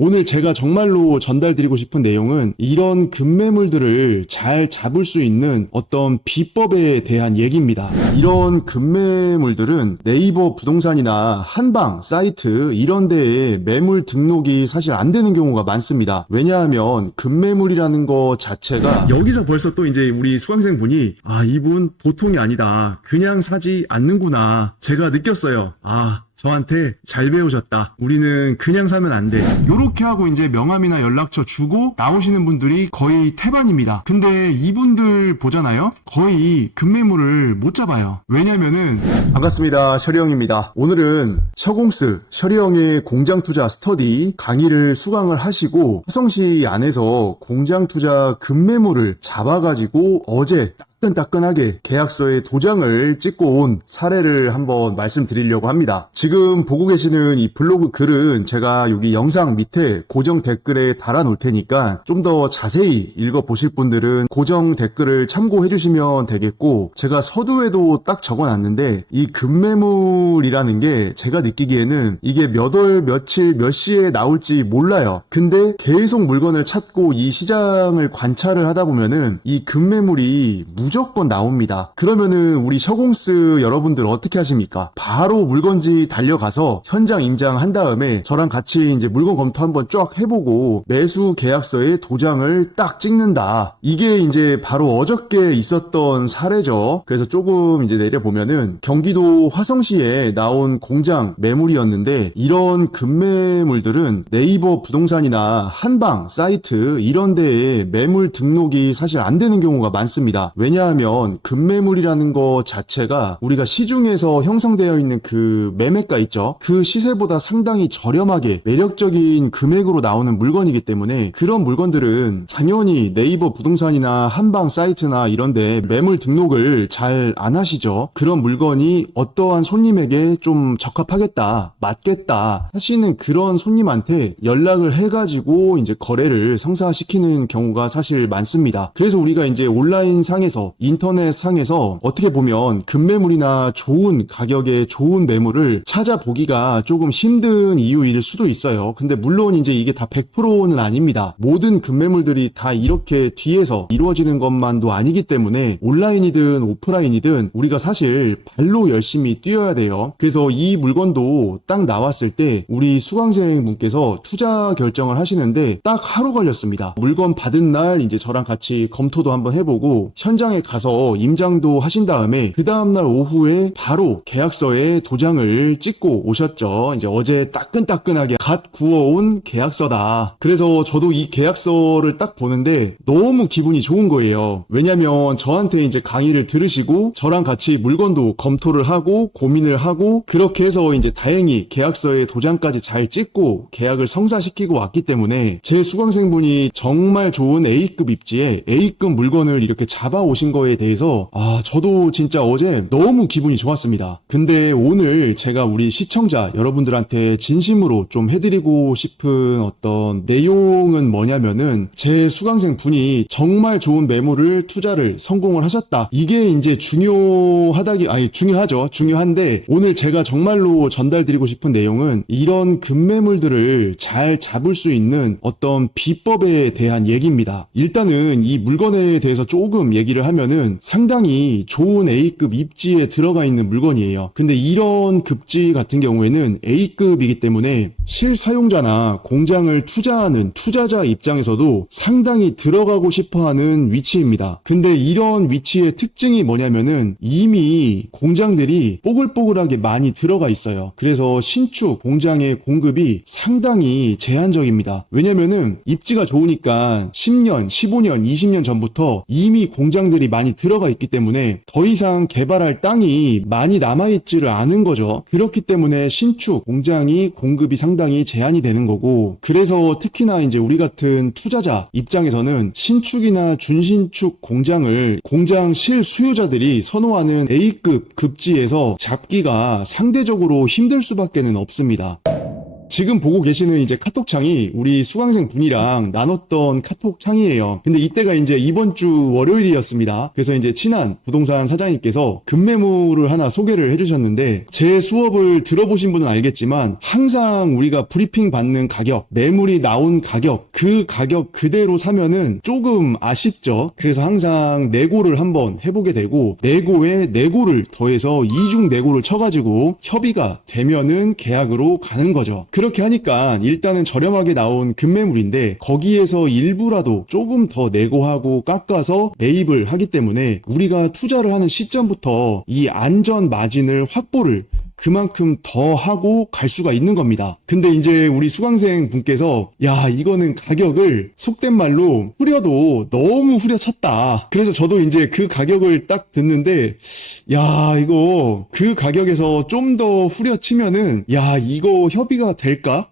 오늘 제가 정말로 전달드리고 싶은 내용은 이런 급매물들을 잘 잡을 수 있는 어떤 비법에 대한 얘기입니다. 이런 급매물들은 네이버 부동산이나 한방 사이트 이런 데에 매물 등록이 사실 안 되는 경우가 많습니다. 왜냐하면 급매물이라는 것 자체가 여기서 벌써 또 이제 우리 수강생분이 이분 보통이 아니다. 그냥 사지 않는구나. 제가 느꼈어요. 저한테 잘 배우셨다. 우리는 그냥 사면 안 돼. 요렇게 하고 이제 명함이나 연락처 주고 나오시는 분들이 거의 태반입니다. 근데 이분들 보잖아요? 거의 급매물을 못 잡아요. 왜냐면은 반갑습니다. 셔리형입니다. 오늘은 셔공스 셔리형의 공장투자 스터디 강의를 수강을 하시고 화성시 안에서 공장투자 급매물을 잡아가지고 어제 따끈따끈하게 계약서에 도장을 찍고 온 사례를 한번 말씀드리려고 합니다. 지금 보고 계시는 이 블로그 글은 제가 여기 영상 밑에 고정 댓글에 달아 놓을 테니까 좀 더 자세히 읽어보실 분들은 고정 댓글을 참고해 주시면 되겠고, 제가 서두에도 딱 적어놨는데 이 급매물이라는 게 제가 느끼기에는 이게 몇 월 며칠 몇 시에 나올지 몰라요. 근데 계속 물건을 찾고 이 시장을 관찰을 하다 보면은 이 급매물이 무조건 나옵니다. 그러면은 우리 셔공스 여러분들 어떻게 하십니까? 바로 물건지 달려가서 현장 임장한 다음에 저랑 같이 이제 물건 검토 한번 쫙 해보고 매수 계약서에 도장을 딱 찍는다. 이게 이제 바로 어저께 있었던 사례죠. 그래서 조금 이제 내려보면은 경기도 화성시에 나온 공장 매물이었는데, 이런 급매물들은 네이버 부동산이나 한방 사이트 이런 데에 매물 등록이 사실 안 되는 경우가 많습니다. 왜냐하면 급매물이라는 것 자체가 우리가 시중에서 형성되어 있는 그 매매가 있죠. 그 시세보다 상당히 저렴하게 매력적인 금액으로 나오는 물건이기 때문에 그런 물건들은 당연히 네이버 부동산이나 한방 사이트나 이런데 매물 등록을 잘 안 하시죠. 그런 물건이 어떠한 손님에게 좀 적합하겠다, 맞겠다 하시는 그런 손님한테 연락을 해가지고 이제 거래를 성사시키는 경우가 사실 많습니다. 그래서 우리가 이제 온라인 상에서 인터넷 상에서 어떻게 보면 급매물이나 좋은 가격에 좋은 매물을 찾아보기가 조금 힘든 이유일 수도 있어요. 근데 물론 이제 이게 다 100%는 아닙니다. 모든 급매물들이 다 이렇게 뒤에서 이루어지는 것만도 아니기 때문에 온라인이든 오프라인이든 우리가 사실 발로 열심히 뛰어야 돼요. 그래서 이 물건도 딱 나왔을 때 우리 수강생 분께서 투자 결정을 하시는데 딱 하루 걸렸습니다. 물건 받은 날 이제 저랑 같이 검토도 한번 해보고 현장에 가서 임장도 하신 다음에 그 다음날 오후에 바로 계약서에 도장을 찍고 오셨죠. 이제 어제 따끈따끈하게 갓 구워온 계약서다. 그래서 저도 이 계약서를 딱 보는데 너무 기분이 좋은 거예요. 왜냐면 저한테 이제 강의를 들으시고 저랑 같이 물건도 검토를 하고 고민을 하고 그렇게 해서 이제 다행히 계약서에 도장까지 잘 찍고 계약을 성사시키고 왔기 때문에 제 수강생분이 정말 좋은 A급 입지에 A급 물건을 이렇게 잡아오신 거에 대해서 저도 진짜 어제 너무 기분이 좋았습니다. 근데 오늘 제가 우리 시청자 여러분들한테 진심으로 좀 해드리고 싶은 어떤 내용은 뭐냐면은, 제 수강생 분이 정말 좋은 매물을 투자를 성공을 하셨다. 이게 이제 중요하죠. 중요한데 오늘 제가 정말로 전달드리고 싶은 내용은 이런 급매물들을 잘 잡을 수 있는 어떤 비법에 대한 얘기입니다. 일단은 이 물건에 대해서 조금 얘기를 하면은 상당히 좋은 A급 입지에 들어가 있는 물건이에요. 근데 이런 급지 같은 경우에는 A급이기 때문에 실사용자나 공장을 투자하는 투자자 입장에서도 상당히 들어가고 싶어하는 위치입니다. 근데 이런 위치의 특징이 뭐냐면은 이미 공장들이 뽀글뽀글하게 많이 들어가 있어요. 그래서 신축 공장의 공급이 상당히 제한적입니다. 왜냐면은 입지가 좋으니까 10년, 15년, 20년 전부터 이미 공장들이 많이 들어가 있기 때문에 더 이상 개발할 땅이 많이 남아있지를 않은 거죠. 그렇기 때문에 신축 공장이 공급이 상당히 제한이 되는 거고, 그래서 특히나 이제 우리 같은 투자자 입장에서는 신축이나 준신축 공장을 공장 실수요자들이 선호하는 A급 급지에서 잡기가 상대적으로 힘들 수밖에는 없습니다. 지금 보고 계시는 이제 카톡창이 우리 수강생 분이랑 나눴던 카톡창이에요. 근데 이때가 이제 이번 주 월요일이었습니다. 그래서 이제 친한 부동산 사장님께서 급매물을 하나 소개를 해주셨는데, 제 수업을 들어보신 분은 알겠지만 항상 우리가 브리핑 받는 가격, 매물이 나온 가격, 그 가격 그대로 사면은 조금 아쉽죠. 그래서 항상 내고를 한번 해보게 되고, 내고에 내고를 더해서 이중 내고를 쳐가지고 협의가 되면은 계약으로 가는 거죠. 그렇게 하니까 일단은 저렴하게 나온 급매물인데 거기에서 일부라도 조금 더 내고하고 깎아서 매입을 하기 때문에 우리가 투자를 하는 시점부터 이 안전 마진을 확보를 그만큼 더 하고 갈 수가 있는 겁니다. 근데 이제 우리 수강생 분께서 야, 이거는 가격을 속된 말로 후려도 너무 후려쳤다. 그래서 저도 이제 그 가격을 딱 듣는데, 야, 이거 그 가격에서 좀 더 후려치면은 야, 이거 협의가 될까?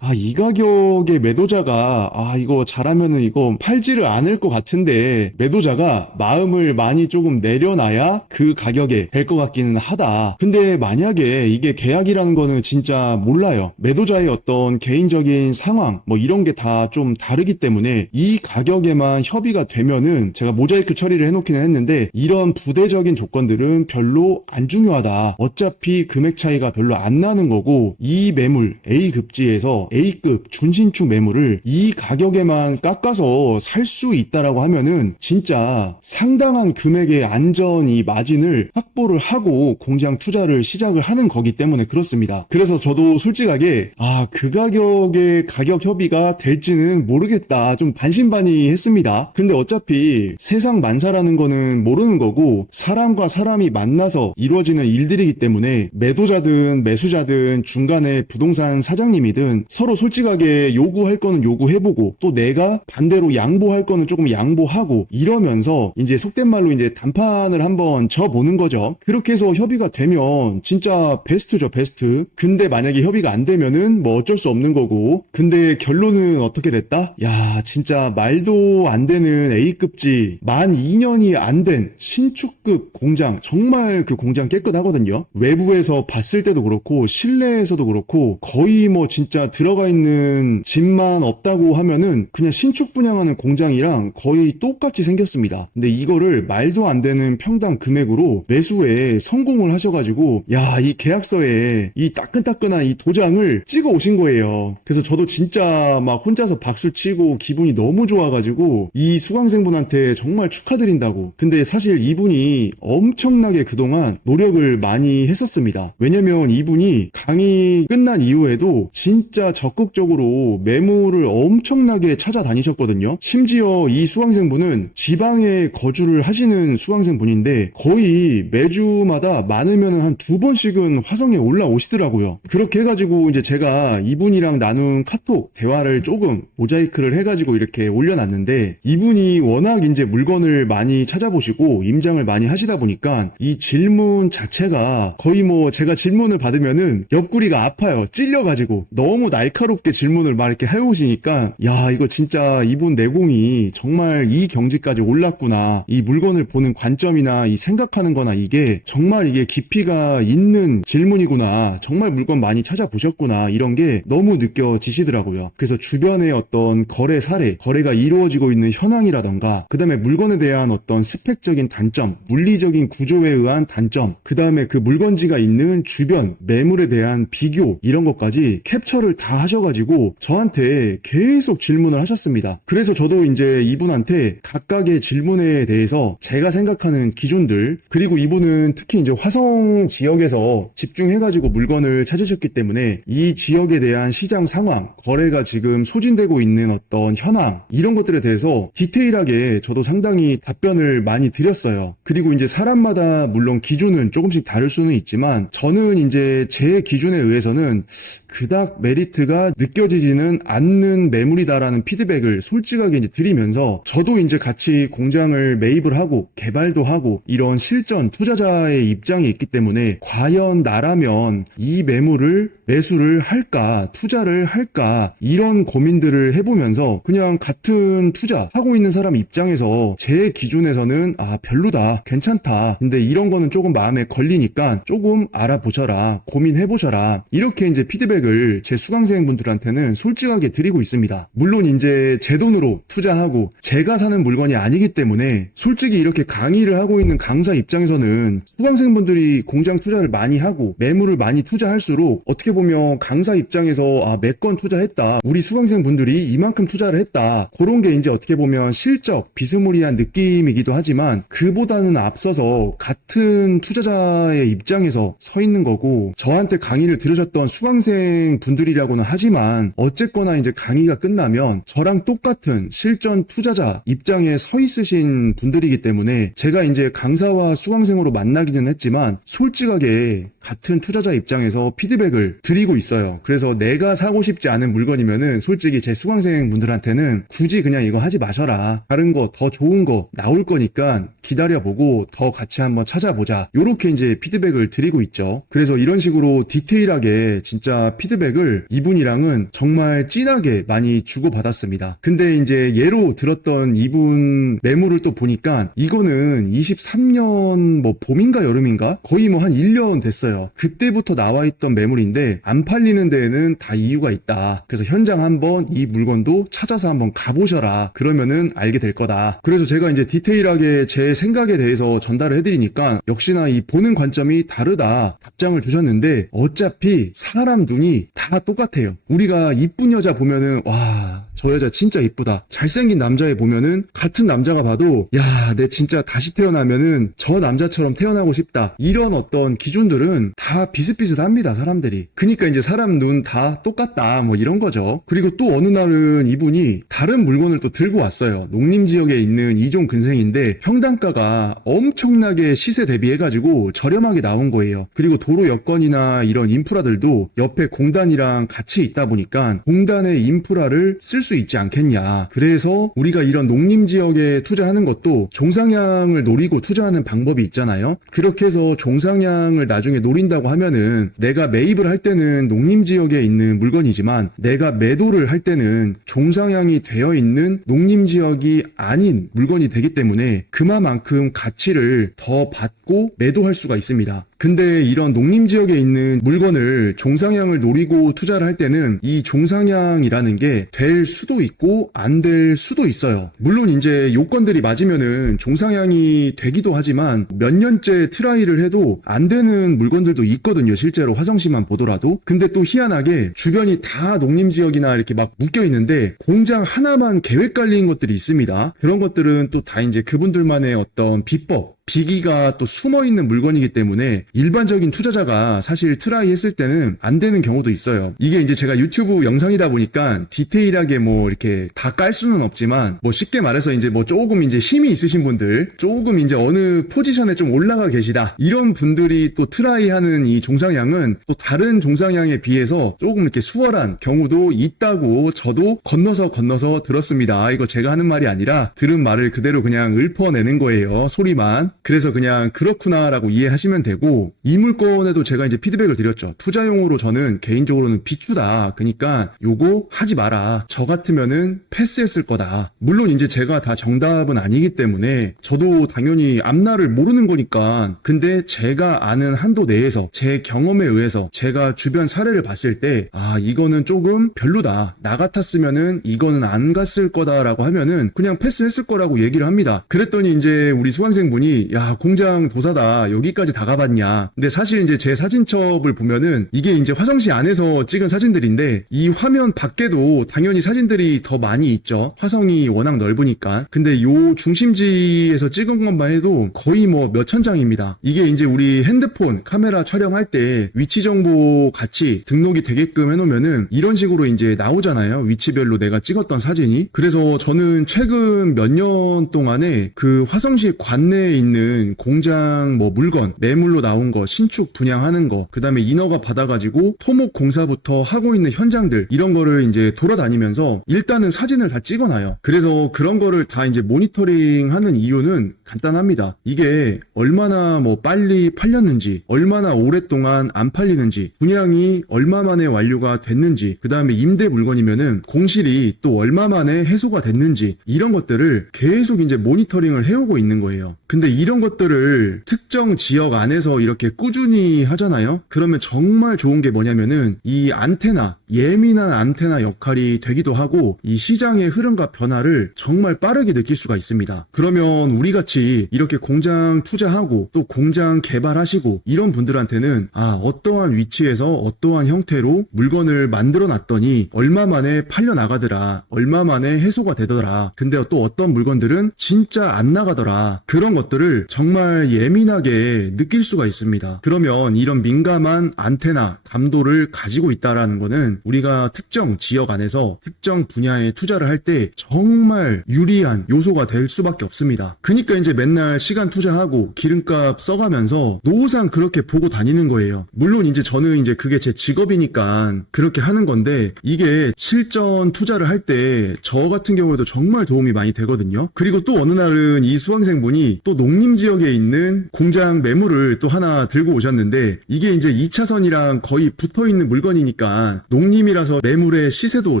아, 이 가격에 매도자가 이거 잘하면은 이거 팔지를 않을 것 같은데 매도자가 마음을 많이 조금 내려놔야 그 가격에 될 것 같기는 하다. 근데 만약에 이게 계약이라는 거는 진짜 몰라요. 매도자의 어떤 개인적인 상황 뭐 이런 게 다 좀 다르기 때문에 이 가격에만 협의가 되면은 제가 모자이크 처리를 해놓기는 했는데 이런 부대적인 조건들은 별로 안 중요하다. 어차피 금액 차이가 별로 안 나는 거고 이 매물 A급지에서 A급 준신축 매물을 이 가격에만 깎아서 살 수 있다라고 하면은 진짜 상당한 금액의 안전 이 마진을 확보를 하고 공장 투자를 시작을 하는 거기 때문에 그렇습니다. 그래서 저도 솔직하게 그 가격의 가격 협의가 될지는 모르겠다. 좀 반신반의했습니다. 근데 어차피 세상 만사라는 거는 모르는 거고 사람과 사람이 만나서 이루어지는 일들이기 때문에 매도자든 매수자든 중간에 부동산 사장님이든 서로 솔직하게 요구할 거는 요구해보고 또 내가 반대로 양보할 거는 조금 양보하고 이러면서 이제 속된 말로 이제 단판을 한번 져보는 거죠. 그렇게 해서 협의가 되면 진짜 베스트죠, 베스트. 근데 만약에 협의가 안 되면은 뭐 어쩔 수 없는 거고. 근데 결론은 어떻게 됐다? 야, 진짜 말도 안 되는 A급지 만 2년이 안 된 신축급 공장, 정말 그 공장 깨끗하거든요. 외부에서 봤을 때도 그렇고 실내에서도 그렇고 거의 뭐 진짜 들어가 있는 집만 없다고 하면은 그냥 신축 분양하는 공장이랑 거의 똑같이 생겼습니다. 근데 이거를 말도 안 되는 평당 금액으로 매수에 성공을 하셔가지고 야, 이 계약서에 이 따끈따끈한 이 도장을 찍어 오신 거예요. 그래서 저도 진짜 막 혼자서 박수 치고 기분이 너무 좋아가지고 이 수강생분한테 정말 축하드린다고. 근데 사실 이분이 엄청나게 그동안 노력을 많이 했었습니다. 왜냐면 이분이 강의 끝난 이후에도 진짜 적극적으로 매물을 엄청나게 찾아다니셨거든요. 심지어 이 수강생분은 지방에 거주를 하시는 수강생분인데 거의 매주마다 많으면 한 2번씩은 화성에 올라오시더라고요. 그렇게 해가지고 이제 제가 이분이랑 나눈 카톡 대화를 조금 모자이크를 해가지고 이렇게 올려놨는데 이분이 워낙 이제 물건을 많이 찾아보시고 임장을 많이 하시다 보니까 이 질문 자체가 거의 뭐 제가 질문을 받으면은 옆구리가 아파요. 찔려가지고 너무 날카롭게 질문을 막 이렇게 해오시니까 야, 이거 진짜 이분 내공이 정말 이 경지까지 올랐구나. 이 물건을 보는 관점이나 이 생각하는 거나 이게 정말 이게 깊이가 있는 질문이구나. 정말 물건 많이 찾아보셨구나. 이런 게 너무 느껴지시더라고요. 그래서 주변의 어떤 거래 사례, 거래가 이루어지고 있는 현황이라던가 그 다음에 물건에 대한 어떤 스펙적인 단점, 물리적인 구조에 의한 단점, 그 다음에 그 물건지가 있는 주변 매물에 대한 비교 이런 것까지 캡처를 다 하셔가지고 저한테 계속 질문을 하셨습니다. 그래서 저도 이제 이분한테 각각의 질문에 대해서 제가 생각하는 기준들, 그리고 이분은 특히 이제 화성 지역에서 집중해가지고 물건을 찾으셨기 때문에 이 지역에 대한 시장 상황, 거래가 지금 소진되고 있는 어떤 현황 이런 것들에 대해서 디테일하게 저도 상당히 답변을 많이 드렸어요. 그리고 이제 사람마다 물론 기준은 조금씩 다를 수는 있지만 저는 이제 제 기준에 의해서는 그닥 메리트가 느껴지지는 않는 매물이다라는 피드백을 솔직하게 이제 드리면서 저도 이제 같이 공장을 매입을 하고 개발도 하고 이런 실전 투자자의 입장이 있기 때문에 과연 나라면 이 매물을 매수를 할까 투자를 할까 이런 고민들을 해보면서 그냥 같은 투자 하고 있는 사람 입장에서 제 기준에서는 별로다 괜찮다 근데 이런 거는 조금 마음에 걸리니까 조금 알아보셔라 고민해보셔라 이렇게 이제 피드백을 피드백을 제 수강생분들한테는 솔직하게 드리고 있습니다. 물론 이제 제 돈으로 투자하고 제가 사는 물건이 아니기 때문에 솔직히 이렇게 강의를 하고 있는 강사 입장에서는 수강생분들이 공장 투자를 많이 하고 매물을 많이 투자할수록 어떻게 보면 강사 입장에서 몇 건 투자했다, 우리 수강생분들이 이만큼 투자를 했다, 그런 게 이제 어떻게 보면 실적 비스무리한 느낌이기도 하지만 그보다는 앞서서 같은 투자자의 입장에서 서 있는 거고, 저한테 강의를 들으셨던 수강생분들이라고는 하지만 어쨌거나 이제 강의가 끝나면 저랑 똑같은 실전 투자자 입장에 서 있으신 분들이기 때문에 제가 이제 강사와 수강생으로 만나기는 했지만 솔직하게 같은 투자자 입장에서 피드백을 드리고 있어요. 그래서 내가 사고 싶지 않은 물건이면은 솔직히 제 수강생분들한테는 굳이 그냥 이거 하지 마셔라, 다른 거 더 좋은 거 나올 거니까 기다려보고 더 같이 한번 찾아보자, 요렇게 이제 피드백을 드리고 있죠. 그래서 이런 식으로 디테일하게 진짜 피드백을 이분이랑은 정말 진하게 많이 주고받았습니다. 근데 이제 예로 들었던 이분 매물을 또 보니까 이거는 23년 뭐 봄인가 여름인가 거의 뭐 한 1년 됐어요. 그때부터 나와있던 매물인데 안 팔리는 데에는 다 이유가 있다. 그래서 현장 한번 이 물건도 찾아서 한번 가보셔라, 그러면은 알게 될 거다. 그래서 제가 이제 디테일하게 제 생각에 대해서 전달을 해드리니까 역시나 이 보는 관점이 다르다 답장을 주셨는데, 어차피 사람 눈이 다 똑같아요. 우리가 이쁜 여자 보면은 와, 저 여자 진짜 이쁘다, 잘생긴 남자애 보면은 같은 남자가 봐도 야, 내 진짜 다시 태어나면은 저 남자처럼 태어나고 싶다, 이런 어떤 기준들은 다 비슷비슷합니다, 사람들이. 그러니까 이제 사람 눈 다 똑같다, 뭐 이런 거죠. 그리고 또 어느 날은 이분이 다른 물건을 또 들고 왔어요. 농림지역에 있는 2종 근생인데 평당가가 엄청나게 시세 대비해가지고 저렴하게 나온 거예요. 그리고 도로 여건이나 이런 인프라들도 옆에 공단이랑 같이 있다 보니까 공단의 인프라를 쓸 수 있지 않겠냐. 그래서 우리가 이런 농림지역에 투자하는 것도 종상향을 노리고 투자하는 방법이 있잖아요. 그렇게 해서 종상향을 나중에 노린다고 하면은 내가 매입을 할 때는 농림지역에 있는 물건이지만 내가 매도를 할 때는 종상향이 되어 있는 농림지역이 아닌 물건이 되기 때문에 그만큼 가치를 더 받고 매도할 수가 있습니다. 근데 이런 농림지역에 있는 물건을 종상향을 노리고 투자를 할 때는 이 종상향이라는 게 될 수도 있고 안 될 수도 있어요. 물론 이제 요건들이 맞으면은 종상향이 되기도 하지만 몇 년째 트라이를 해도 안 되는 물건들도 있거든요, 실제로 화성시만 보더라도. 근데 또 희한하게 주변이 다 농림지역이나 이렇게 막 묶여 있는데 공장 하나만 계획 깔린 것들이 있습니다. 그런 것들은 또 다 이제 그분들만의 어떤 비법, 비기가 또 숨어있는 물건이기 때문에 일반적인 투자자가 사실 트라이 했을 때는 안 되는 경우도 있어요. 이게 이제 제가 유튜브 영상이다 보니까 디테일하게 뭐 이렇게 다 깔 수는 없지만 뭐 쉽게 말해서 이제 뭐 조금 이제 힘이 있으신 분들, 조금 이제 어느 포지션에 좀 올라가 계시다, 이런 분들이 또 트라이 하는 이 종상향은 또 다른 종상향에 비해서 조금 이렇게 수월한 경우도 있다고 저도 건너서 들었습니다. 이거 제가 하는 말이 아니라 들은 말을 그대로 그냥 읊어내는 거예요, 소리만. 그래서 그냥 그렇구나라고 이해하시면 되고, 이 물건에도 제가 이제 피드백을 드렸죠. 투자용으로 저는 개인적으로는 비추다, 그러니까 요거 하지 마라, 저 같으면은 패스했을 거다. 물론 이제 제가 다 정답은 아니기 때문에 저도 당연히 앞날을 모르는 거니까, 근데 제가 아는 한도 내에서 제 경험에 의해서 제가 주변 사례를 봤을 때 이거는 조금 별로다, 나 같았으면은 이거는 안 갔을 거다라고 하면은 그냥 패스했을 거라고 얘기를 합니다. 그랬더니 이제 우리 수강생분이 야, 공장 도사다, 여기까지 다 가봤냐. 근데 사실 이제 제 사진첩을 보면은 이게 이제 화성시 안에서 찍은 사진들인데 이 화면 밖에도 당연히 사진들이 더 많이 있죠. 화성이 워낙 넓으니까. 근데 요 중심지에서 찍은 것만 해도 거의 뭐 몇천 장입니다. 이게 이제 우리 핸드폰 카메라 촬영할 때 위치 정보 같이 등록이 되게끔 해놓으면은 이런 식으로 이제 나오잖아요, 위치별로 내가 찍었던 사진이. 그래서 저는 최근 몇 년 동안에 그 화성시 관내에 있는 공장 뭐 물건 매물로 나온 거, 신축 분양하는 거, 그 다음에 인허가 받아가지고 토목 공사부터 하고 있는 현장들, 이런 거를 이제 돌아다니면서 일단은 사진을 다 찍어놔요. 그래서 그런 거를 다 이제 모니터링 하는 이유는 간단합니다. 이게 얼마나 빨리 팔렸는지, 얼마나 오랫동안 안 팔리는지, 분양이 얼마 만에 완료가 됐는지, 그 다음에 임대 물건이면은 공실이 또 얼마 만에 해소가 됐는지, 이런 것들을 계속 이제 모니터링을 해오고 있는 거예요. 근데 이런 것들을 특정 지역 안에서 이렇게 꾸준히 하잖아요? 그러면 정말 좋은 게 뭐냐면은 이 안테나, 예민한 안테나 역할이 되기도 하고 이 시장의 흐름과 변화를 정말 빠르게 느낄 수가 있습니다. 그러면 우리같이 이렇게 공장 투자하고 또 공장 개발하시고 이런 분들한테는 어떠한 위치에서 어떠한 형태로 물건을 만들어 놨더니 얼마 만에 팔려 나가더라, 얼마 만에 해소가 되더라, 근데 또 어떤 물건들은 진짜 안 나가더라, 그런 것들을 정말 예민하게 느낄 수가 있습니다. 그러면 이런 민감한 안테나 감도를 가지고 있다라는 거는 우리가 특정 지역 안에서 특정 분야에 투자를 할 때 정말 유리한 요소가 될 수밖에 없습니다. 그러니까 이제 맨날 시간 투자하고 기름값 써가면서 노후상 그렇게 보고 다니는 거예요. 물론 이제 저는 이제 그게 제 직업이니까 그렇게 하는 건데, 이게 실전 투자를 할 때 저 같은 경우에도 정말 도움이 많이 되거든요. 그리고 또 어느 날은 이 수강생분이 또 농림 지역에 있는 공장 매물을 또 하나 들고 오셨는데, 이게 이제 2차선이랑 거의 붙어 있는 물건이니까 농림이라서 매물의 시세도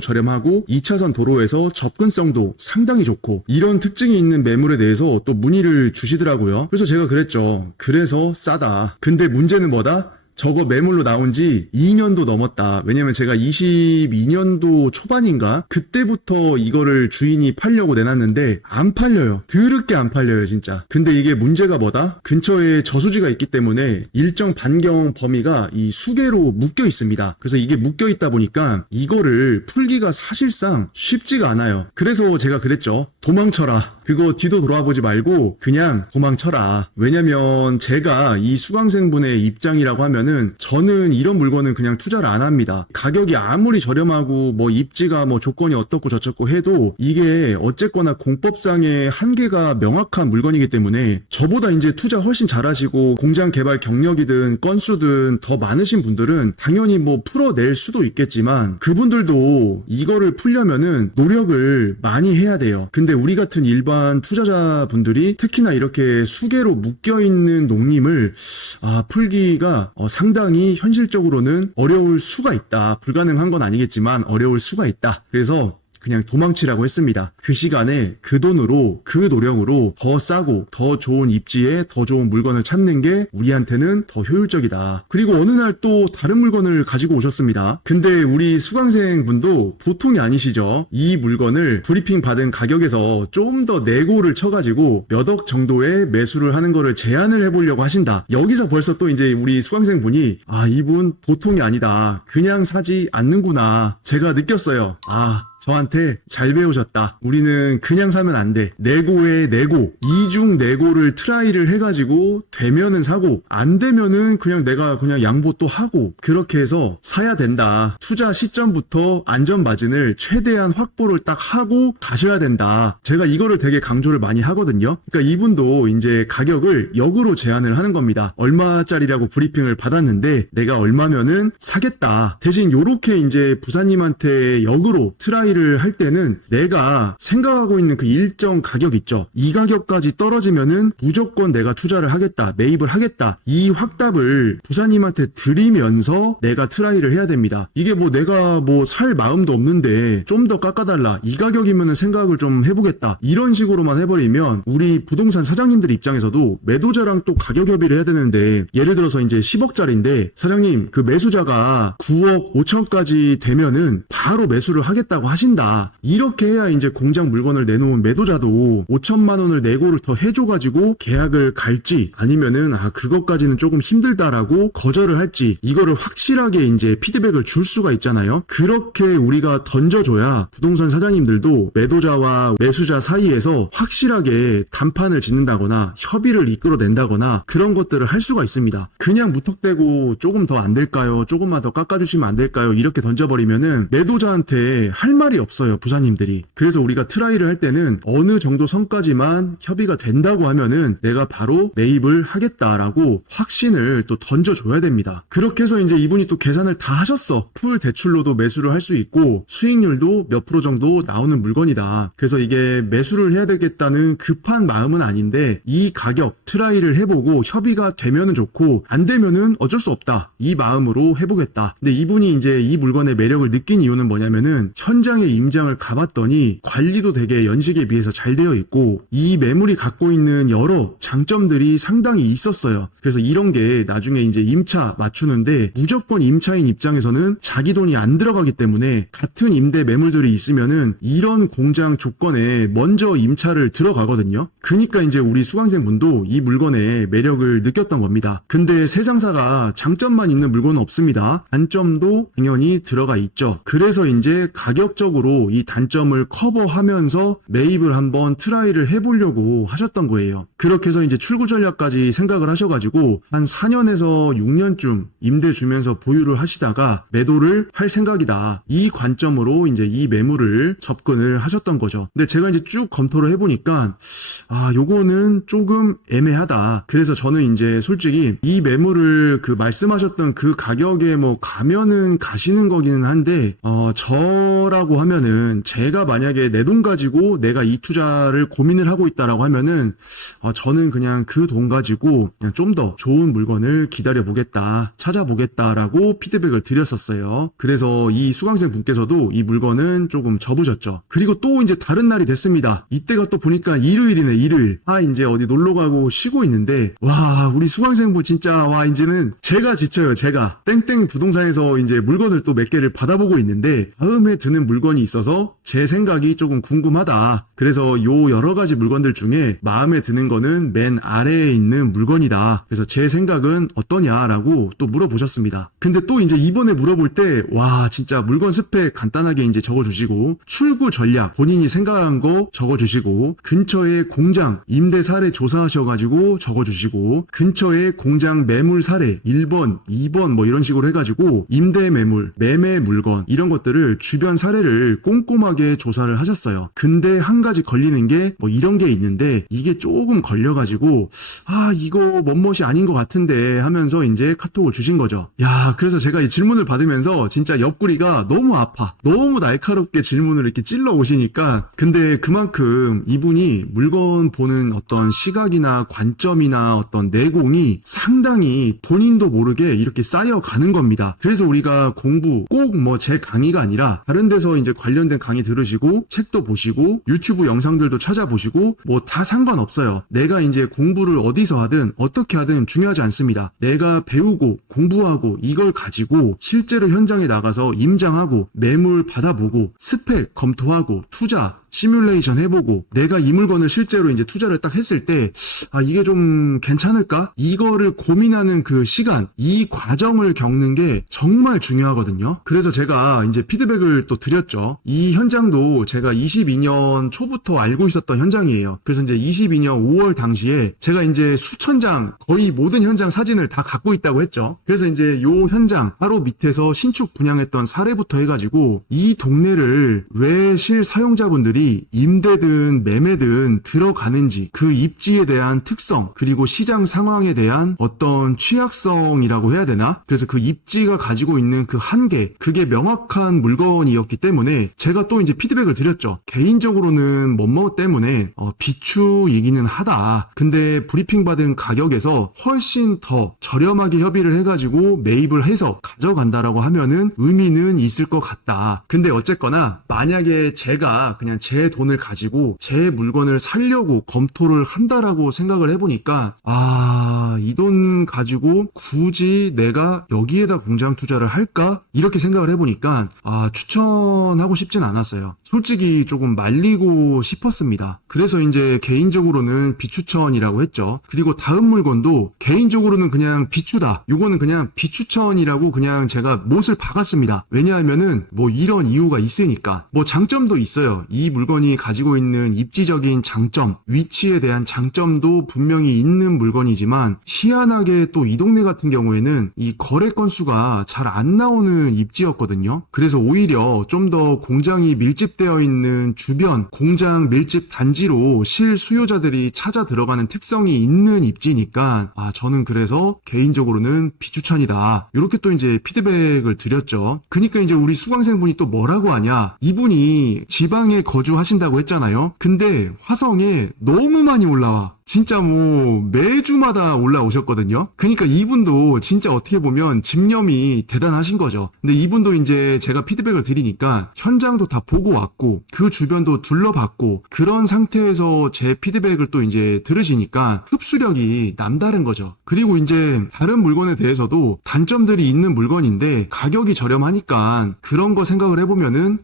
저렴하고 2차선 도로에서 접근성도 상당히 좋고 이런 특징이 있는 매물에 대해서 또 문의를 주시더라고요. 그래서 제가 그랬죠. 그래서 싸다. 근데 문제는 뭐다? 저거 매물로 나온 지 2년도 넘었다. 왜냐면 제가 22년도 초반인가? 그때부터 이거를 주인이 팔려고 내놨는데 안 팔려요. 드럽게 안 팔려요, 진짜. 근데 이게 문제가 뭐다? 근처에 저수지가 있기 때문에 일정 반경 범위가 이 수계로 묶여 있습니다. 그래서 이게 묶여 있다 보니까 이거를 풀기가 사실상 쉽지가 않아요. 그래서 제가 그랬죠. 도망쳐라. 그거 뒤도 돌아보지 말고 그냥 도망쳐라. 왜냐면 제가 이 수강생분의 입장이라고 하면은 저는 이런 물건은 그냥 투자를 안 합니다. 가격이 아무리 저렴하고 입지가 조건이 어떻고 저쩌고 해도 이게 어쨌거나 공법상의 한계가 명확한 물건이기 때문에 저보다 이제 투자 훨씬 잘하시고 공장 개발 경력이든 건수든 더 많으신 분들은 당연히 풀어낼 수도 있겠지만 그분들도 이거를 풀려면은 노력을 많이 해야 돼요. 근데 우리 같은 일반 투자자분들이 특히나 이렇게 수계로 묶여있는 농림을 풀기가 상당히 현실적으로는 어려울 수가 있다. 불가능한 건 아니겠지만 어려울 수가 있다. 그래서 그냥 도망치라고 했습니다. 그 시간에 그 돈으로 그 노력으로 더 싸고 더 좋은 입지에 더 좋은 물건을 찾는 게 우리한테는 더 효율적이다. 그리고 어느 날 또 다른 물건을 가지고 오셨습니다. 근데 우리 수강생 분도 보통이 아니시죠. 이 물건을 브리핑 받은 가격에서 좀 더 내고를 쳐가지고 몇 억 정도의 매수를 하는 거를 제안을 해보려고 하신다. 여기서 벌써 또 이제 우리 수강생 분이 이분 보통이 아니다. 그냥 사지 않는구나. 제가 느꼈어요. 저한테 잘 배우셨다. 우리는 그냥 사면 안 돼. 내고에 내고, 이중 내고를 트라이를 해가지고 되면은 사고 안 되면은 그냥 내가 그냥 양보 또 하고 그렇게 해서 사야 된다. 투자 시점부터 안전마진을 최대한 확보를 딱 하고 가셔야 된다. 제가 이거를 되게 강조를 많이 하거든요. 그러니까 이분도 이제 가격을 역으로 제안을 하는 겁니다. 얼마짜리라고 브리핑을 받았는데 내가 얼마면은 사겠다. 대신 요렇게 이제 부사님한테 역으로 트라이를 할 때는 내가 생각하고 있는 그 일정 가격 있죠. 이 가격까지 떨어지면은 무조건 내가 투자를 하겠다. 매입을 하겠다. 이 확답을 부사님한테 드리면서 내가 트라이를 해야 됩니다. 이게 내가 살 마음도 없는데 좀 더 깎아달라. 이 가격이면은 생각을 좀 해보겠다. 이런 식으로만 해버리면 우리 부동산 사장님들 입장에서도 매도자랑 또 가격 협의를 해야 되는데, 예를 들어서 이제 10억짜리인데 사장님 그 매수자가 9억 5천까지 되면은 바로 매수를 하겠다고 하신다. 이렇게 해야 이제 공장 물건을 내놓은 매도자도 5천만 원을 내고를 더 해줘가지고 계약을 갈지, 아니면은 그것까지는 조금 힘들다라고 거절을 할지, 이거를 확실하게 이제 피드백을 줄 수가 있잖아요. 그렇게 우리가 던져줘야 부동산 사장님들도 매도자와 매수자 사이에서 확실하게 단판을 짓는다거나 협의를 이끌어낸다거나 그런 것들을 할 수가 있습니다. 그냥 무턱대고 조금 더 안 될까요? 조금만 더 깎아주시면 안 될까요? 이렇게 던져버리면은 매도자한테 할 말 말이 없어요, 부사님들이. 그래서 우리가 트라이를 할 때는 어느 정도 선까지만 협의가 된다고 하면은 내가 바로 매입을 하겠다라고 확신을 또 던져줘야 됩니다. 그렇게 해서 이제 이분이 또 계산을 다 하셨어. 풀 대출로도 매수를 할 수 있고 수익률도 몇 프로 정도 나오는 물건이다. 그래서 이게 매수를 해야 되겠다는 급한 마음은 아닌데 이 가격 트라이를 해보고 협의가 되면은 좋고 안 되면은 어쩔 수 없다. 이 마음으로 해보겠다. 근데 이분이 이제 이 물건의 매력을 느낀 이유는 뭐냐면은 현장에 임장을 가봤더니 관리도 되게 연식에 비해서 잘 되어 있고 이 매물이 갖고 있는 여러 장점들이 상당히 있었어요. 그래서 이런 게 나중에 이제 임차 맞추는데 무조건 임차인 입장에서는 자기 돈이 안 들어가기 때문에 같은 임대 매물들이 있으면은 이런 공장 조건에 먼저 임차를 들어가거든요. 그러니까 이제 우리 수강생분도 이 물건의 매력을 느꼈던 겁니다. 근데 세상사가 장점만 있는 물건은 없습니다. 단점도 당연히 들어가 있죠. 그래서 이제 가격적으로 이 단점을 커버하면서 매입을 한번 트라이를 해보려고 하셨던 거예요. 그렇게 해서 이제 출구 전략까지 생각을 하셔가지고 한 4년에서 6년쯤 임대 주면서 보유를 하시다가 매도를 할 생각이다. 이 관점으로 이제 이 매물을 접근을 하셨던 거죠. 근데 제가 이제 쭉 검토를 해보니까 요거는 조금 애매하다. 그래서 저는 이제 솔직히 이 매물을 그 말씀하셨던 그 가격에 뭐 가면은 가시는 거기는 한데 저라고 하면은 제가 만약에 내 돈 가지고 내가 이 투자를 고민을 하고 있다라고 하면은 저는 그냥 그 돈 가지고 그냥 좀 더 좋은 물건을 기다려 보겠다, 찾아보겠다라고 피드백을 드렸었어요. 그래서 이 수강생 분께서도 이 물건은 조금 접으셨죠. 그리고 또 이제 다른 날이 됐습니다. 이때가 또 보니까 일요일이네, 일요일. 이제 어디 놀러 가고 쉬고 있는데 와, 우리 수강생분 진짜 이제는 제가 지쳐요. 제가 땡땡 부동산에서 이제 물건을 또 몇 개를 받아보고 있는데 다음에 드는 물건이 있어서 제 생각이 조금 궁금하다. 그래서 요 여러 가지 물건들 중에 마음에 드는 거는 맨 아래에 있는 물건이다. 그래서 제 생각은 어떠냐라고 또 물어보셨습니다. 근데 또 이제 이번에 물어볼 때 와, 진짜 물건 스펙 간단하게 이제 적어주시고 출구 전략 본인이 생각한 거 적어주시고 근처에 공장 임대 사례 조사하셔가지고 적어주시고 근처에 공장 매물 사례 1번, 2번 뭐 이런 식으로 해가지고 임대 매물, 매매 물건 이런 것들을 주변 사례를 꼼꼼하게 조사를 하셨어요. 근데 한 가지 걸리는 게 뭐 이런 게 있는데 이게 조금 걸려가지고 이거 멋멋이 아닌 것 같은데 하면서 이제 카톡을 주신 거죠. 야, 그래서 제가 이 질문을 받으면서 진짜 옆구리가 너무 아파. 너무 날카롭게 질문을 이렇게 찔러 오시니까 근데 그만큼 이분이 물건 보는 어떤 시각이나 관점이나 어떤 내공이 상당히 본인도 모르게 이렇게 쌓여가는 겁니다. 그래서 우리가 공부 꼭 뭐 제 강의가 아니라 다른 데서 이제 관련된 강의 들으시고 책도 보시고 유튜브 영상들도 찾아보시고 뭐 다 상관없어요. 내가 이제 공부를 어디서 하든 어떻게 하든 중요하지 않습니다. 내가 배우고 공부하고 이걸 가지고 실제로 현장에 나가서 임장하고 매물 받아보고 스펙 검토하고 투자 시뮬레이션 해보고 내가 이 물건을 실제로 이제 투자를 딱 했을 때 이게 좀 괜찮을까? 이거를 고민하는 그 시간, 이 과정을 겪는 게 정말 중요하거든요. 그래서 제가 이제 피드백을 또 드렸죠. 이 현장도 제가 22년 초부터 알고 있었던 현장이에요. 그래서 이제 22년 5월 당시에 제가 이제 수천 장, 거의 모든 현장 사진을 다 갖고 있다고 했죠. 그래서 이제 요 현장 바로 밑에서 신축 분양했던 사례부터 해가지고 이 동네를 왜 실사용자분들이 임대든 매매든 들어가는지 그 입지에 대한 특성 그리고 시장 상황에 대한 어떤 취약성이라고 해야 되나? 그래서 그 입지가 가지고 있는 그 한계 그게 명확한 물건이었기 때문에 제가 또 이제 피드백을 드렸죠. 개인적으로는 뭐뭐 때문에 비추이기는 하다. 근데 브리핑 받은 가격에서 훨씬 더 저렴하게 협의를 해가지고 매입을 해서 가져간다라고 하면은 의미는 있을 것 같다. 근데 어쨌거나 만약에 제가 그냥 제 돈을 가지고 제 물건을 살려고 검토를 한다라고 생각을 해보니까 이 돈 가지고 굳이 내가 여기에다 공장 투자를 할까? 이렇게 생각을 해보니까 추천하고 싶진 않았어요. 솔직히 조금 말리고 싶었습니다. 그래서 이제 개인적으로는 비추천이라고 했죠. 그리고 다음 물건도 개인적으로는 그냥 비추다. 요거는 그냥 비추천이라고 그냥 제가 못을 박았습니다. 왜냐하면은 뭐 이런 이유가 있으니까. 뭐 장점도 있어요. 이 물건이 가지고 있는 입지적인 장점, 위치에 대한 장점도 분명히 있는 물건이지만 희한하게 또 이 동네 같은 경우에는 이 거래 건수가 잘 안 나오는 입지였거든요. 그래서 오히려 좀 더 공장이 밀집되어 있는 주변 공장 밀집 단지로 실수요자들이 찾아 들어가는 특성이 있는 입지니까 저는 그래서 개인적으로는 비추천이다. 이렇게 또 이제 피드백을 드렸죠. 그러니까 이제 우리 수강생분이 또 뭐라고 하냐? 이분이 지방에 거주하신다고 했잖아요. 근데 화성에 너무 많이 올라와. 진짜 뭐 매주마다 올라오셨거든요. 그러니까 이분도 진짜 어떻게 보면 집념이 대단하신 거죠. 근데 이분도 이제 제가 피드백을 드리니까 현장도 다 보고 왔고 그 주변도 둘러봤고 그런 상태에서 제 피드백을 또 이제 들으시니까 흡수력이 남다른 거죠. 그리고 이제 다른 물건에 대해서도 단점들이 있는 물건인데 가격이 저렴하니까 그런 거 생각을 해보면은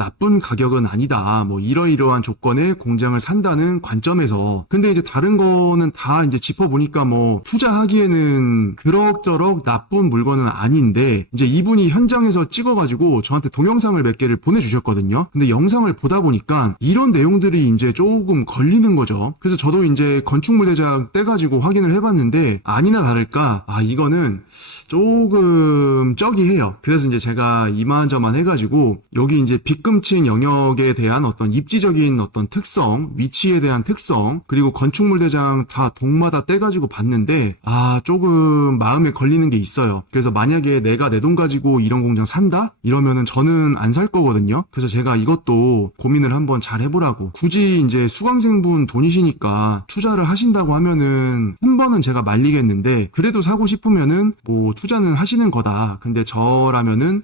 나쁜 가격은 아니다. 뭐 이러이러한 조건에 공장을 산다는 관점에서. 근데 이제 다른 거는 다 이제 짚어보니까 뭐 투자하기에는 그럭저럭 나쁜 물건은 아닌데 이제 이분이 현장에서 찍어가지고 저한테 동영상을 몇 개를 보내주셨거든요. 근데 영상을 보다 보니까 이런 내용들이 이제 조금 걸리는 거죠. 그래서 저도 이제 건축물 대장 떼가지고 확인을 해봤는데 아니나 다를까 이거는 조금 쩌기해요. 그래서 이제 제가 이만저만 해가지고 여기 이제 빗금층 영역에 대한 어떤 입지적인 어떤 특성, 위치에 대한 특성, 그리고 건축물 대장 다 동마다 떼가지고 봤는데 조금 마음에 걸리는 게 있어요. 그래서 만약에 내가 내 돈 가지고 이런 공장 산다? 이러면은 저는 안 살 거거든요. 그래서 제가 이것도 고민을 한번 잘 해보라고. 굳이 이제 수강생분 돈이시니까 투자를 하신다고 하면은 한 번은 제가 말리겠는데 그래도 사고 싶으면은 뭐 투자는 하시는 거다. 근데 저라면은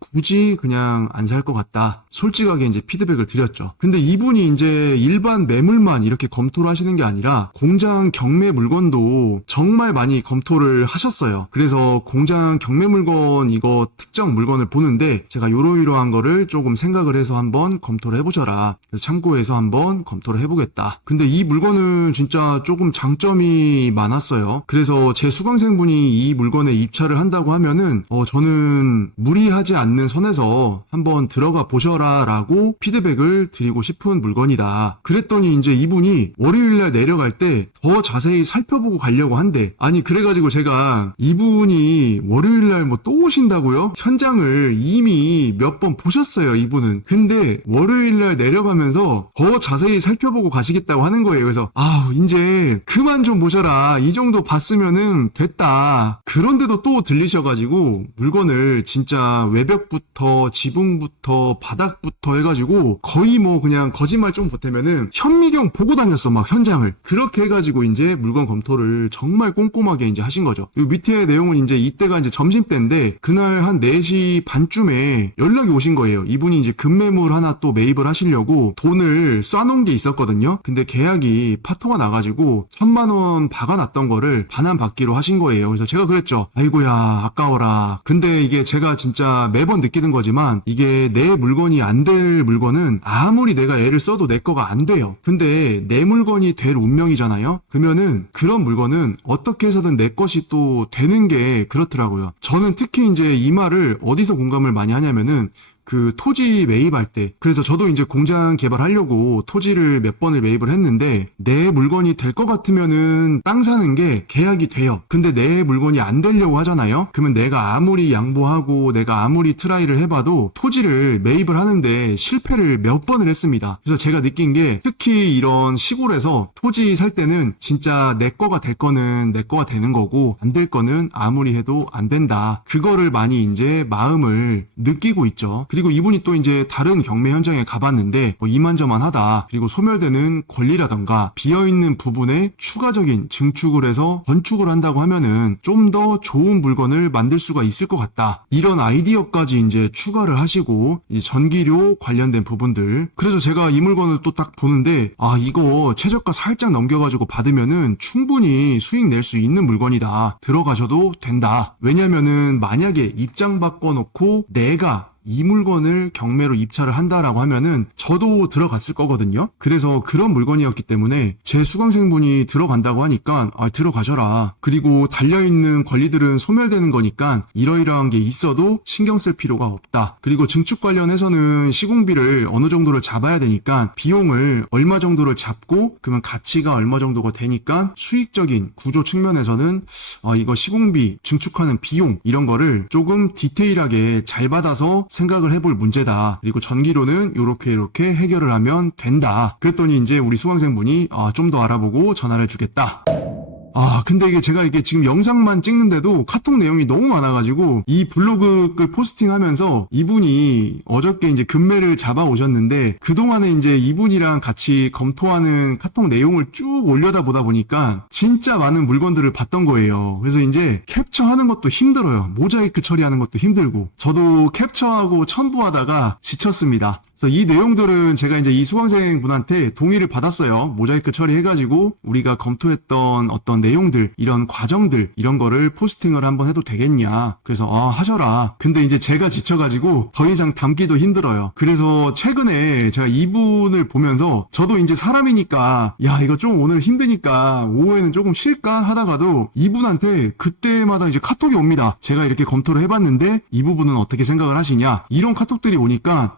굳이 그냥 안 살 것 같다. 솔직하게 이제 피드백을 드렸죠. 근데 이분이 이제 일반 매물만 이렇게 검토를 하시는 게 아니라 공장 경매 물건도 정말 많이 검토를 하셨어요. 그래서 공장 경매 물건 이거 특정 물건을 보는데 제가 요러이러한 거를 조금 생각을 해서 한번 검토를 해보셔라. 그래서 참고해서 한번 검토를 해보겠다. 근데 이 물건은 진짜 조금 장점이 많았어요. 그래서 제 수강생분이 이 물건에 입찰을 한다고 하면은 저는 무리하지 않는 선에서 한번 들어가 보셔라 라고 피드백을 드리고 싶은 물건이다. 그랬더니 이제 이분이 월요일날 내려갈 때 더 자세히 살펴보고 가려고 한대. 아니 그래가지고 제가 이분이 월요일날 뭐 또 오신다고요? 현장을 이미 몇 번 보셨어요 이분은. 근데 월요일날 내려가면서 더 자세히 살펴보고 가시겠다고 하는 거예요. 그래서 이제 그만 좀 보셔라. 이 정도 봤으면은 됐다. 그런데도 또 들리셔가지고 물건을 진짜 외벽부터 지붕부터 바닥부터 해가지고 거의 뭐 그냥 거짓말 좀 보태면은 현미경 보고 다녔어 막 현장을. 그렇게 해가지고 이제 물건 검토를 정말 꼼꼼하게 이제 하신 거죠. 이 밑에 내용은 이제 이때가 이제 점심때인데 그날 한 4시 반쯤에 연락이 오신 거예요. 이분이 이제 급매물 하나 또 매입을 하시려고 돈을 쏴놓은 게 있었거든요. 근데 계약이 파토가 나가지고 1,000만원 박아놨던 거를 반환 받기로 하신 거예요. 그래서 제가 그랬죠. 아이고야 아까워라. 근데 이게 제가 진짜 매번 느끼는 거지만 이게 내 물건이 안 될 물건은 아무리 내가 애를 써도 내 거가 안 돼요. 근데 내 물건이 될 운명이잖아요. 그러면은 그런 물건은 어떻게 해서든 내 것이 또 되는 게 그렇더라고요. 저는 특히 이제 이 말을 어디서 공감을 많이 하냐면은 그 토지 매입할 때, 그래서 저도 이제 공장 개발하려고 토지를 몇 번을 매입을 했는데 내 물건이 될 것 같으면은 땅 사는 게 계약이 돼요. 근데 내 물건이 안 되려고 하잖아요. 그러면 내가 아무리 양보하고 내가 아무리 트라이를 해봐도 토지를 매입을 하는데 실패를 몇 번을 했습니다. 그래서 제가 느낀 게 특히 이런 시골에서 토지 살 때는 진짜 내 거가 될 거는 내 거가 되는 거고 안 될 거는 아무리 해도 안 된다. 그거를 많이 이제 마음을 느끼고 있죠. 그리고 이분이 또 이제 다른 경매 현장에 가봤는데 뭐 이만저만하다. 그리고 소멸되는 권리라던가 비어있는 부분에 추가적인 증축을 해서 건축을 한다고 하면은 좀 더 좋은 물건을 만들 수가 있을 것 같다. 이런 아이디어까지 이제 추가를 하시고 이 전기료 관련된 부분들. 그래서 제가 이 물건을 또 딱 보는데 이거 최저가 살짝 넘겨가지고 받으면은 충분히 수익 낼 수 있는 물건이다. 들어가셔도 된다. 왜냐면은 만약에 입장 바꿔놓고 내가 이 물건을 경매로 입찰을 한다라고 하면은 저도 들어갔을 거거든요. 그래서 그런 물건이었기 때문에 제 수강생분이 들어간다고 하니까 들어가셔라. 그리고 달려있는 권리들은 소멸되는 거니까 이러이러한 게 있어도 신경 쓸 필요가 없다. 그리고 증축 관련해서는 시공비를 어느 정도를 잡아야 되니까 비용을 얼마 정도를 잡고 그러면 가치가 얼마 정도가 되니까 수익적인 구조 측면에서는 이거 시공비, 증축하는 비용 이런 거를 조금 디테일하게 잘 받아서 생각을 해볼 문제다. 그리고 전기료는 이렇게 해결을 하면 된다. 그랬더니 이제 우리 수강생분이 좀 더 알아보고 전화를 주겠다. 근데 이게 제가 지금 영상만 찍는데도 카톡 내용이 너무 많아가지고 이 블로그 글 포스팅하면서 이분이 어저께 이제 금매를 잡아 오셨는데 그동안에 이제 이분이랑 같이 검토하는 카톡 내용을 쭉 올려다 보다 보니까 진짜 많은 물건들을 봤던 거예요. 그래서 이제 캡처하는 것도 힘들어요. 모자이크 처리하는 것도 힘들고 저도 캡처하고 첨부하다가 지쳤습니다. 그래서 이 내용들은 제가 이제 이 수강생분한테 동의를 받았어요. 모자이크 처리해가지고 우리가 검토했던 어떤 내용들, 이런 과정들, 이런 거를 포스팅을 한번 해도 되겠냐. 그래서 하셔라. 근데 이제 제가 지쳐가지고 더 이상 담기도 힘들어요. 그래서 최근에 제가 이분을 보면서 저도 이제 사람이니까 이거 좀 오늘 힘드니까 오후에는 조금 쉴까 하다가도 이분한테 그때마다 이제 카톡이 옵니다. 제가 이렇게 검토를 해봤는데 이 부분은 어떻게 생각을 하시냐. 이런 카톡들이 오니까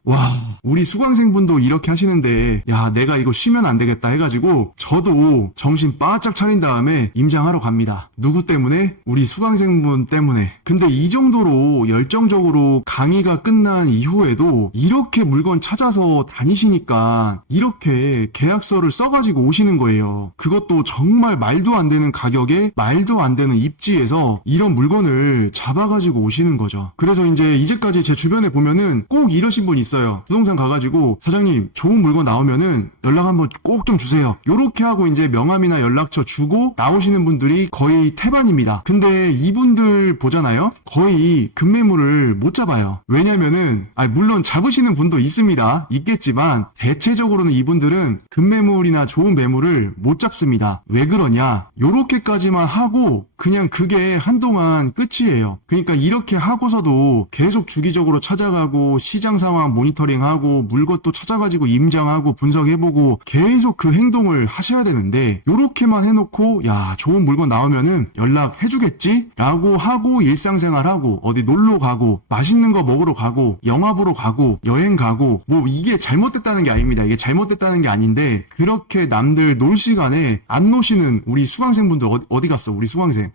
우리 수강생분도 이렇게 하시는데 내가 이거 쉬면 안 되겠다 해가지고 저도 정신 바짝 차린 다음에 임장하러 갑니다. 누구 때문에? 우리 수강생분 때문에. 근데 이 정도로 열정적으로 강의가 끝난 이후에도 이렇게 물건 찾아서 다니시니까 이렇게 계약서를 써가지고 오시는 거예요. 그것도 정말 말도 안 되는 가격에 말도 안 되는 입지에서 이런 물건을 잡아가지고 오시는 거죠. 그래서 이제까지 제 주변에 보면은 꼭 이러신 분 있어요. 부동산 가가지고 사장님 좋은 물건 나오면은 연락 한번 꼭 좀 주세요. 요렇게 하고 이제 명함이나 연락처 주고 나오시는 분들이 거의 태반입니다. 근데 이분들 보잖아요. 거의 급매물을 못 잡아요. 왜냐면은 물론 잡으시는 분도 있겠지만 대체적으로는 이분들은 급매물이나 좋은 매물을 못 잡습니다. 왜 그러냐? 요렇게까지만 하고 그냥 그게 한동안 끝이에요. 그러니까 이렇게 하고서도 계속 주기적으로 찾아가고 시장 상황 모니터링하고 물것도 찾아가지고 임장하고 분석해보고 계속 그 행동을 하셔야 되는데 요렇게만 해놓고 좋은 물건 나오면은 연락해주겠지? 라고 하고 일상생활하고 어디 놀러가고 맛있는 거 먹으러 가고 영화 보러 가고 여행 가고 이게 잘못됐다는 게 아닙니다. 이게 잘못됐다는 게 아닌데 그렇게 남들 놀 시간에 안 노시는 우리 수강생분들 어디 갔어? 우리 수강생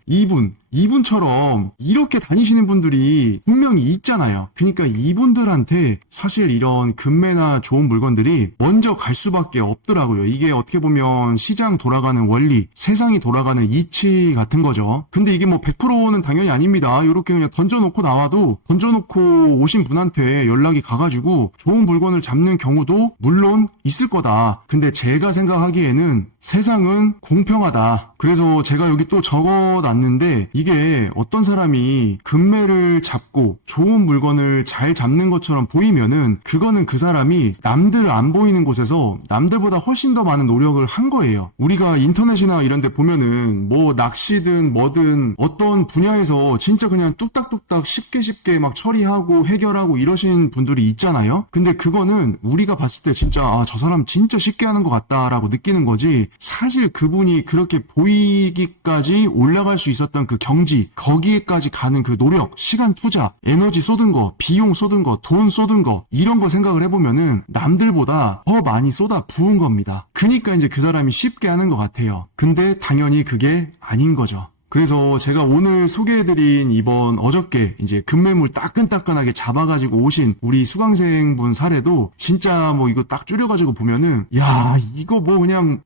이분처럼 이렇게 다니시는 분들이 분명히 있잖아요. 그러니까 이분들한테 사실 이런 금매나 좋은 물건들이 먼저 갈 수밖에 없더라고요. 이게 어떻게 보면 시장 돌아가는 원리, 세상이 돌아가는 이치 같은 거죠. 근데 이게 100%는 당연히 아닙니다. 이렇게 그냥 던져놓고 나와도 던져놓고 오신 분한테 연락이 가가지고 좋은 물건을 잡는 경우도 물론 있을 거다. 근데 제가 생각하기에는 세상은 공평하다. 그래서 제가 여기 또 적어놨는데 이게 어떤 사람이 금매를 잡고 좋은 물건을 잘 잡는 것처럼 보이면은 그거는 그 사람이 남들 안 보이는 곳에서 남들보다 훨씬 더 많은 노력을 한 거예요. 우리가 인터넷이나 이런 데 보면은 낚시든 뭐든 어떤 분야에서 진짜 그냥 뚝딱뚝딱 쉽게 막 처리하고 해결하고 이러신 분들이 있잖아요. 근데 그거는 우리가 봤을 때 진짜 저 사람 진짜 쉽게 하는 것 같다라고 느끼는 거지 사실 그분이 그렇게 보이기까지 올라갈 수 있었던 그 경지, 거기에까지 가는 그 노력, 시간 투자, 에너지 쏟은 거, 비용 쏟은 거, 돈 쏟은 거 이런 거 생각을 해보면은 남들보다 더 많이 쏟아 부은 겁니다. 그니까 이제 그 사람이 쉽게 하는 것 같아요. 근데 당연히 그게 아닌 거죠. 그래서 제가 오늘 소개해드린 어저께 이제 금매물 따끈따끈하게 잡아가지고 오신 우리 수강생분 사례도 진짜 이거 딱 줄여가지고 보면은 이거 그냥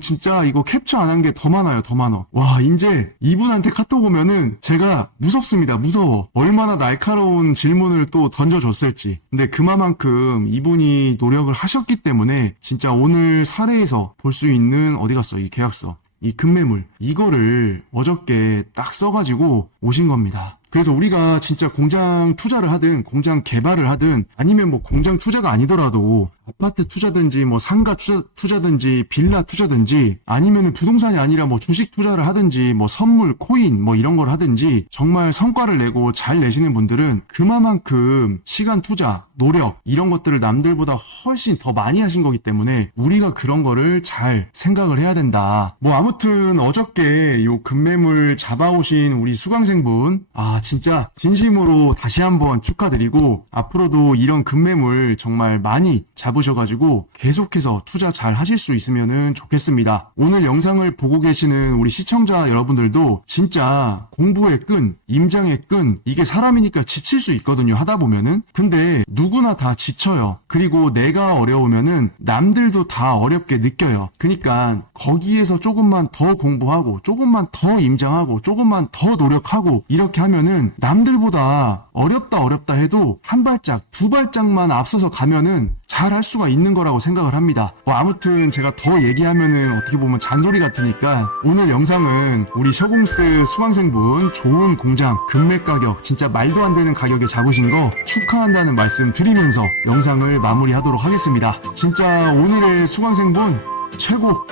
진짜 이거 캡처 안 한 게 더 많아요. 더 많아. 이제 이분한테 카톡 오면은 제가 무섭습니다. 무서워. 얼마나 날카로운 질문을 또 던져줬을지. 근데 그만큼 이분이 노력을 하셨기 때문에 진짜 오늘 사례에서 볼 수 있는 어디 갔어 이 계약서. 이 금매물 이거를 어저께 딱 써가지고 오신 겁니다. 그래서 우리가 진짜 공장 투자를 하든 공장 개발을 하든 아니면 공장 투자가 아니더라도 아파트 투자든지 뭐 상가 투자든지 빌라 투자든지 아니면은 부동산이 아니라 뭐 주식 투자를 하든지 뭐 선물, 코인 뭐 이런 걸 하든지 정말 성과를 내고 잘 내시는 분들은 그만큼 시간 투자, 노력 이런 것들을 남들보다 훨씬 더 많이 하신 거기 때문에 우리가 그런 거를 잘 생각을 해야 된다. 뭐 아무튼 어저께 요 급매물 잡아오신 우리 수강생분 진짜 진심으로 다시 한번 축하드리고 앞으로도 이런 급매물 정말 많이 잡으셔가지고 계속해서 투자 잘 하실 수 있으면 좋겠습니다. 오늘 영상을 보고 계시는 우리 시청자 여러분들도 진짜 공부의 끈, 임장의 끈 이게 사람이니까 지칠 수 있거든요. 하다 보면은. 근데 누구나 다 지쳐요. 그리고 내가 어려우면은 남들도 다 어렵게 느껴요. 그러니까 거기에서 조금만 더 공부하고 조금만 더 임장하고 조금만 더 노력하고 이렇게 하면은 남들보다 어렵다 해도 한 발짝 두 발짝만 앞서서 가면은 잘 할 수가 있는 거라고 생각을 합니다. 아무튼 제가 더 얘기하면은 어떻게 보면 잔소리 같으니까 오늘 영상은 우리 셔공스 수강생분 좋은 공장 급매 가격 진짜 말도 안 되는 가격에 잡으신 거 축하한다는 말씀 드리면서 영상을 마무리하도록 하겠습니다. 진짜 오늘의 수강생분 최고